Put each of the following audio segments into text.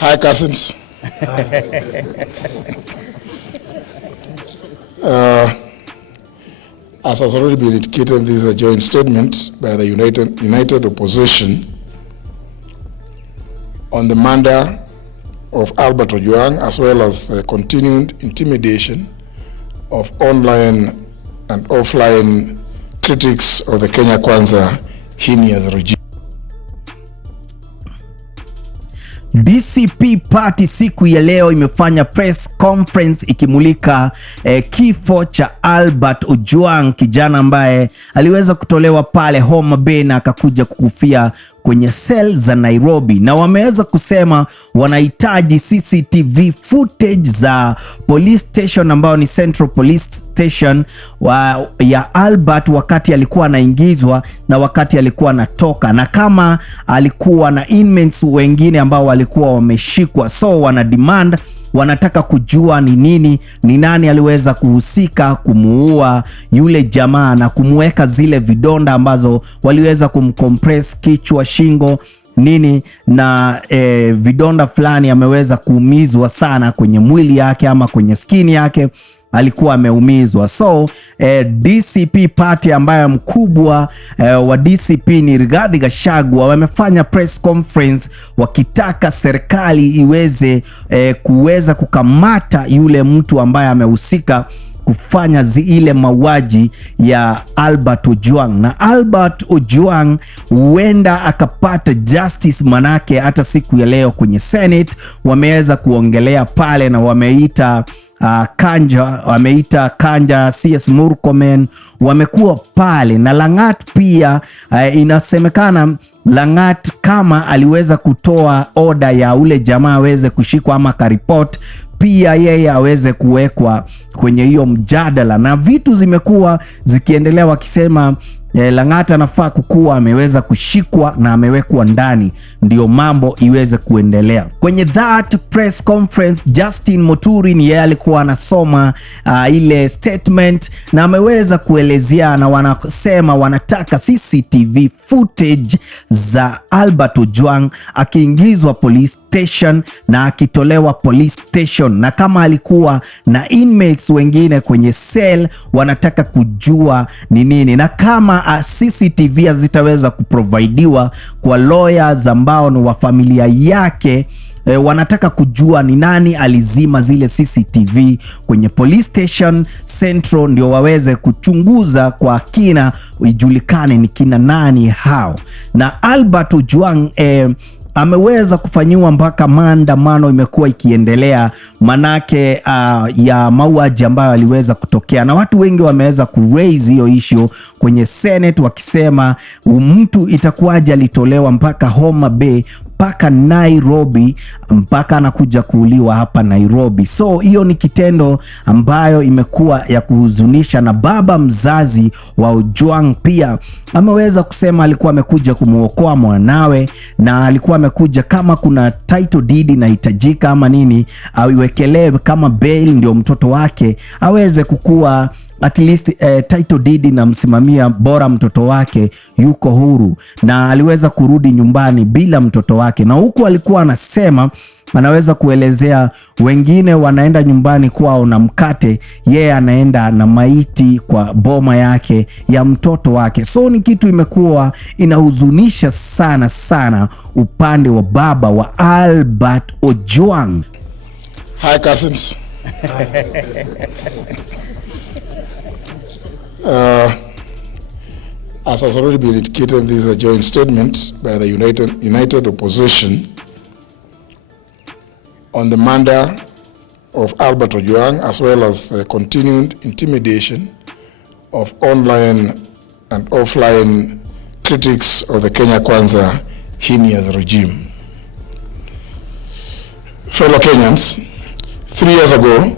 Hi, cousins. As has already been indicated, this is a joint statement by the united opposition on the murder of Albert Ojwang, as well as the continued intimidation of online and offline critics of the Kenya Kwanza heinous regime. DCP party siku ya leo imefanya press conference ikimulika kifo cha Albert Ojwang, kijana ambaye aliweza kutolewa pale Homa Bay na akakuja kukufia kwenye cell za Nairobi, na wameweza kusema wanahitaji CCTV footage za police station ambao ni Central Police Station ya Albert wakati alikuwa anaingizwa na wakati alikuwa anatoka, na kama alikuwa na inmates wengine ambao walikuwa wameshikwa. So wana demand, wanataka kujua ni nani aliweza kuhusika kumuua yule jamaa na kumweka zile vidonda ambazo waliweza kumcompress kichwa, shingo na vidonda fulani ameweza kuumizwa sana kwenye mwili yake ama kwenye skin yake alikuwa ameumizwa. So DCP party ambayo mkubwa wa DCP ni Rigathi Gachagua wamefanya press conference wakitaka serikali iweze kuweza kukamata yule mtu ambaye amehusika kufanya ile mauaji ya Albert Ojwang. Na Albert Ojwang huenda akapata justice, manake hata siku ya leo kwenye Senate wameweza kuongelea pale na wameita Kanja, CS Murkomen wamekuwa pale, na Langat pia inasemekana Langat kama aliweza kutoa order ya ule jamaa aweze kushikwa ama karipot pia yeye aweze kuwekwa kwenye hiyo mjadala, na vitu zimekuwa zikiendelea wakisema Langat anafaa kukuwa ameweza kushikwa na amewekwa ndani ndio mambo iweze kuendelea. Kwenye that press conference Justin Muturi ni yeye alikuwa anasoma ile statement na ameweza kuelezea, na wanasema wanataka CCTV footage za Albert Ojwang akiingizwa police station na akitolewa police station, na kama alikuwa na inmates wengine kwenye cell wanataka kujua ni nini, na kama CCTV hazitaweza kuprovidiwa kwa lawyers ambao ni wa familia yake, wanataka kujua ni nani alizima zile CCTV kwenye police station Central ndio waweze kuchunguza kwa kina ijulikane ni kina nani hao. Na Albert Ojwang ameweza kufanyiwa mpaka maandamano imekuwa ikiendelea manake ya mauaji ambayo aliweza kutokea, na watu wengi wameweza kuraise hiyo issue kwenye Senate wakisema mtu itakuwaje alitolewa mpaka Homa Bay mpaka Nairobi mpaka anakuja kuuliwa hapa Nairobi. So hiyo ni kitendo ambayo imekuwa ya kuhuzunisha, na baba mzazi wa Ojwang pia ameweza kusema alikuwa amekuja kumuokoa mwanawe, na alikuwa amekuja kama kuna title deed inahitajika ama nini awiwekelee kama bail ndio mtoto wake aweze kukua at least title deed na msimamia bora mtoto wake yuko huru, na aliweza kurudi nyumbani bila mtoto wake. Na huku alikuwa anasema anaweza kuelezea wengine wanaenda nyumbani kwao na mkate, yeye anaenda na maiti kwa boma yake ya mtoto wake. So ni kitu imekuwa inahuzunisha sana upande wa baba wa Albert Ojwang. Hi, cousins. As has already been indicated, this is a joint statement by the united opposition on the murder of Albert Ojwang, as well as the continued intimidation of online and offline critics of the Kenya Kwanza heinous regime. Fellow Kenyans, 3 years ago,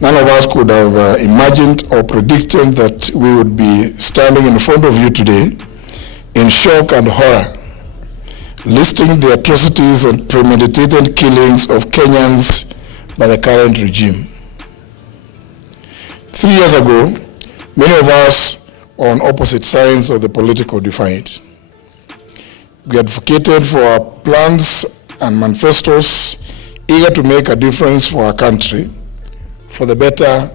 none of us could have imagined or predicted that we would be standing in front of you today in shock and horror, listing the atrocities and premeditated killings of Kenyans by the current regime. 3 years ago, many of us were on opposite sides of the political divide. We advocated for our plans and manifestos eager to make a difference for our country, for the better,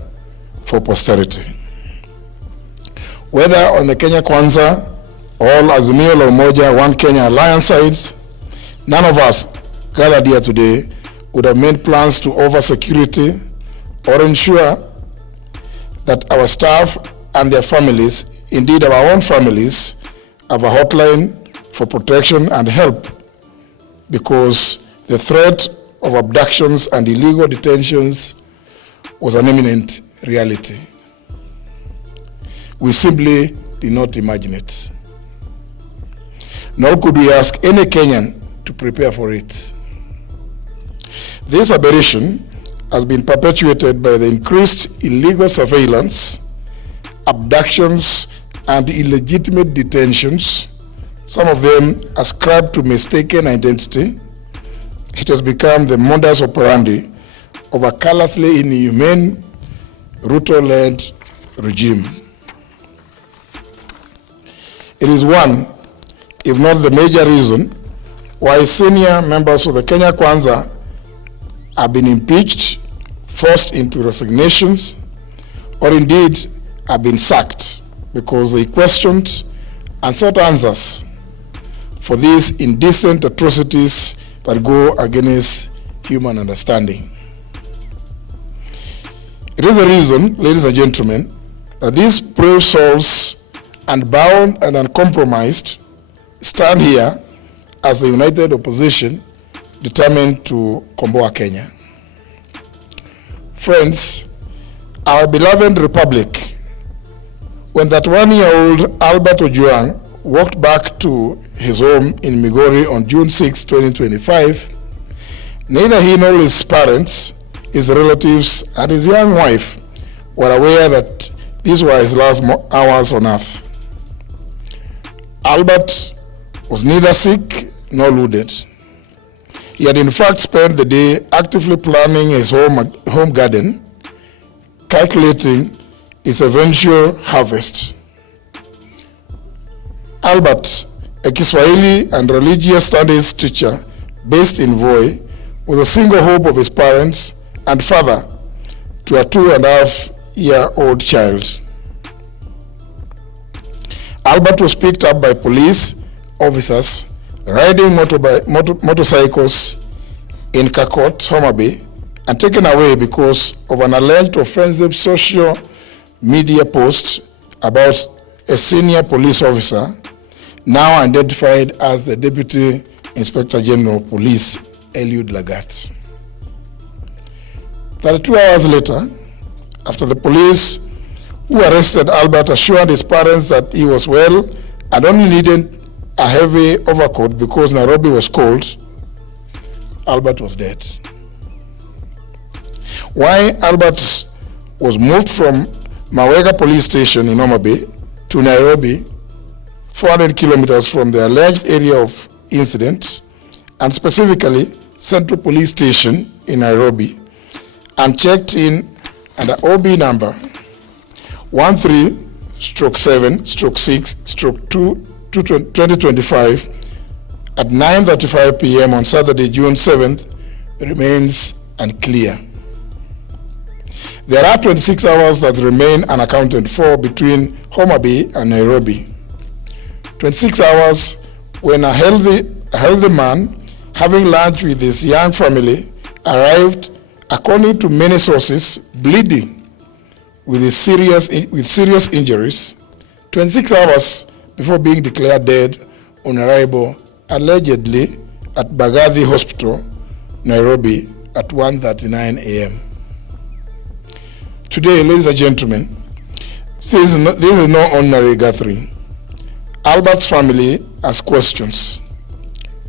for posterity. Whether on the Kenya Kwanza, all Azimio la Umoja, One Kenya Alliance sides, none of us gathered here today would have made plans to offer security or ensure that our staff and their families, indeed our own families, have a hotline for protection and help, because the threat of abductions and illegal detentions was an imminent reality. We simply did not imagine it. Nor could we ask any Kenyan to prepare for it. This aberration has been perpetuated by the increased illegal surveillance, abductions, and illegitimate detentions, some of them ascribed to mistaken identity. It has become the modus operandi of a callously inhumane, Ruto-led regime. It is one, if not the major reason, why senior members of the Kenya Kwanza have been impeached, forced into resignations, or indeed have been sacked because they questioned and sought answers for these indecent atrocities that go against human understanding. It is the reason, ladies and gentlemen, that these brave souls, unbound and uncompromised, stand here as the united opposition determined to komboa Kenya. Friends, our beloved republic, when that one-year-old Albert Ojwang walked back to his home in Migori on June 6, 2025, neither he nor his parents, his relatives, and his young wife were aware that these were his last hours on earth. Albert was neither sick nor wounded. He had in fact spent the day actively planning his home garden, calculating its eventual harvest. Albert, a Kiswahili and religious studies teacher based in Voi, was a single hope of his parents and father to a 2.5-year-old child. Albert was picked up by police officers riding motorcycles in Kakot, Homa Bay, and taken away because of an alleged offensive social media post about a senior police officer, now identified as the Deputy Inspector General of Police, Eliud Lagat. 32 hours later, after the police who arrested Albert assured his parents that he was well and only needed a heavy overcoat because Nairobi was cold, Albert was dead. Why Albert was moved from Mawega police station in Homa Bay to Nairobi, 400 kilometers from the alleged area of incident, and specifically Central Police Station in Nairobi, and checked in under OB number 13/7/6/2025 at 9:35 p.m. on Saturday, June 7th, remains unclear. There are 26 hours that remain unaccounted for between Homa Bay and Nairobi. 26 hours when a healthy man, having lunch with his young family, arrived, according to many sources, bleeding with serious injuries, 26 hours before being declared dead on arrival, allegedly at Rigathi Hospital, Nairobi, at 1:39 a.m. Today, ladies and gentlemen, this is no ordinary gathering. Albert's family has questions.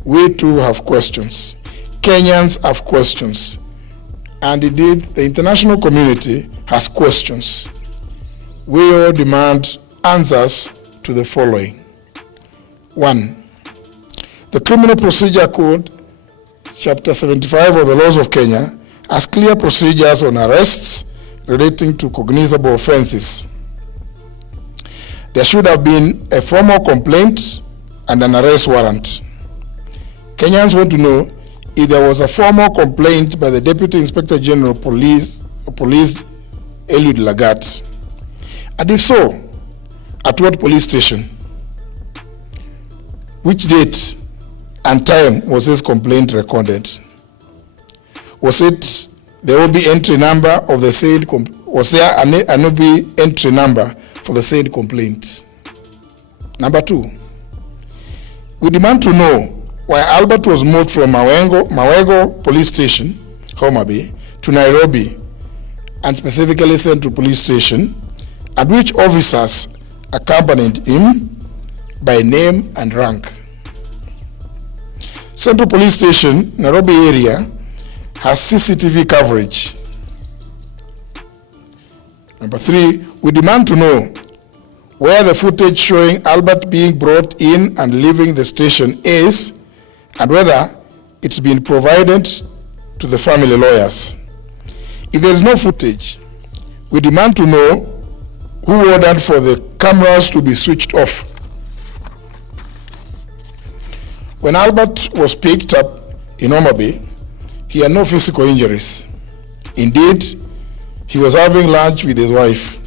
We too have questions. Kenyans have questions. And indeed, the international community has questions. We all demand answers to the following. 1. The Criminal Procedure Code, Chapter 75 of the Laws of Kenya, has clear procedures on arrests relating to cognizable offenses. There should have been a formal complaint and an arrest warrant. Kenyans want to know if there was a formal complaint by the Deputy Inspector General Police Eliud Lagat, and if so, at what police station? Which date and time was this complaint recorded? Was it the OB entry number of the said was there an OB entry number for the said complaint? Number 2, we demand to know why Albert was moved from Mawego Police Station, Homa Bay, to Nairobi, and specifically sent to police station, and which officers accompanied him by name and rank. Central Police Station, Nairobi area, has CCTV coverage. Number 3, we demand to know where the footage showing Albert being brought in and leaving the station is, and whether it's been provided to the family lawyers. If there is no footage, we demand to know who ordered for the cameras to be switched off. When Albert was picked up in Homa Bay, he had no physical injuries. Indeed, he was having lunch with his wife.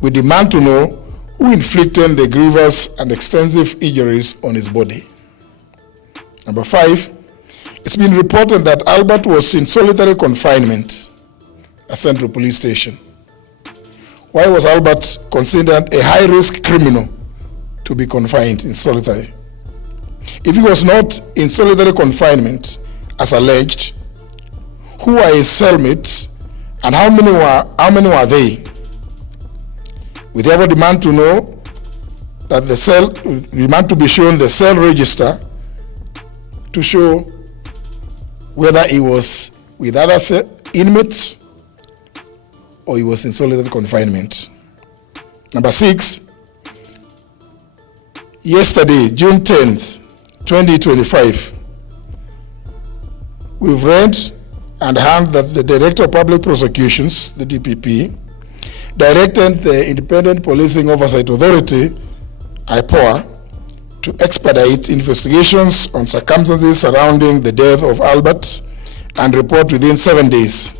We demand to know who inflicted the grievous and extensive injuries on his body. Number 5, it's been reported that Albert was in solitary confinement at Central Police Station. Why was Albert considered a high-risk criminal to be confined in solitary? If he was not in solitary confinement, as alleged, who are his cellmates and how many were they? We therefore demand to know that demand to be shown the cell register to show whether he was with other inmates or he was in solitary confinement. Number 6, yesterday, June 10th, 2025, we've read and heard that the Director of Public Prosecutions, the DPP, directed the Independent Policing Oversight Authority, IPOA, to expedite investigations on circumstances surrounding the death of Albert and report within 7 days.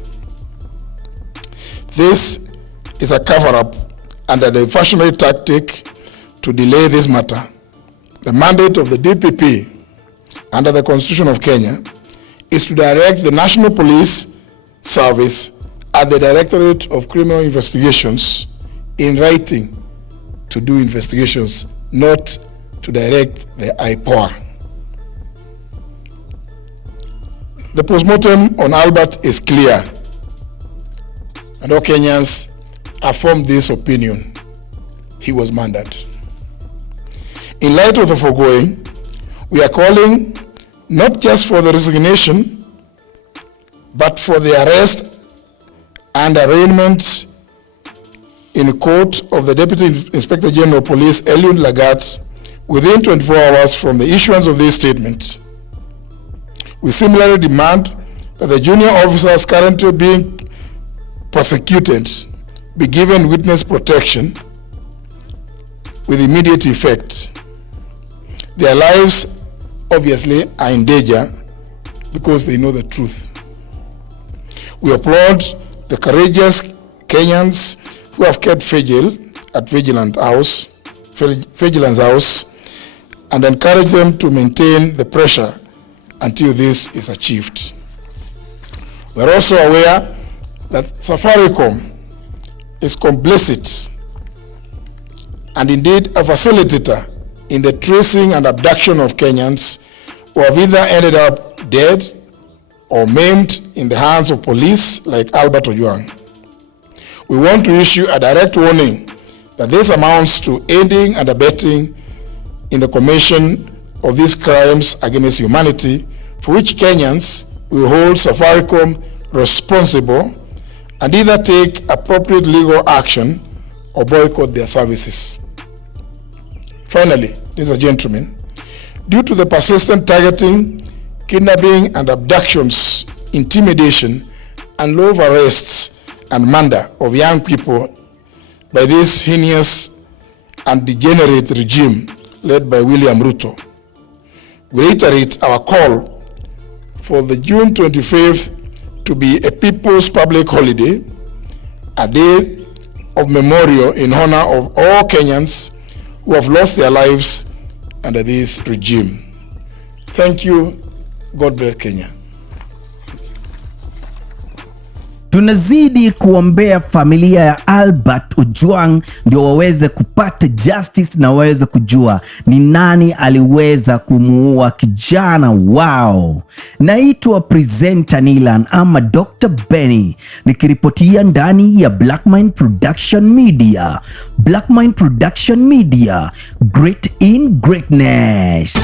This is a cover-up and a diversionary tactic to delay this matter. The mandate of the DPP under the Constitution of Kenya is to direct the National Police Service at the Directorate of Criminal Investigations in writing to do investigations, not to direct the IPOA. The postmortem on Albert is clear, and all Kenyans have formed this opinion: he was murdered. In light of the foregoing, we are calling not just for the resignation, but for the arrest and arraignment in court of the Deputy Inspector General of Police, Eliud Lagat, within 24 hours from the issuance of this statement. We similarly demand that the junior officers currently being prosecuted be given witness protection with immediate effect. Their lives obviously are in danger because they know the truth. We applaud the courageous Kenyans who have kept vigil at Vigilance House and encourage them to maintain the pressure until this is achieved. We are also aware that Safaricom is complicit and indeed a facilitator in the tracing and abduction of Kenyans who have either ended up dead or maimed in the hands of police like Albert Ojwang. We want to issue a direct warning that this amounts to aiding and abetting in the commission of these crimes against humanity, for which Kenyans will hold Safaricom responsible and either take appropriate legal action or boycott their services. Finally, ladies and gentlemen, due to the persistent targeting, kidnapping and abductions, intimidation, and love arrests and murder of young people by this heinous and degenerate regime led by William Ruto, we reiterate our call for the June 25th to be a people's public holiday, a day of memorial in honor of all Kenyans who have lost their lives under this regime. Thank you. God bless Kenya. Tunazidi kuombea familia ya Albert Ojwang ndio waweze kupata justice na waweze kujua ni nani aliweza kumuua kijana wao. Naitwa presenter Nillan ama Dr. Benny, nikiripotia ndani ya Black Mind Production Media. Black Mind Production Media, great in greatness.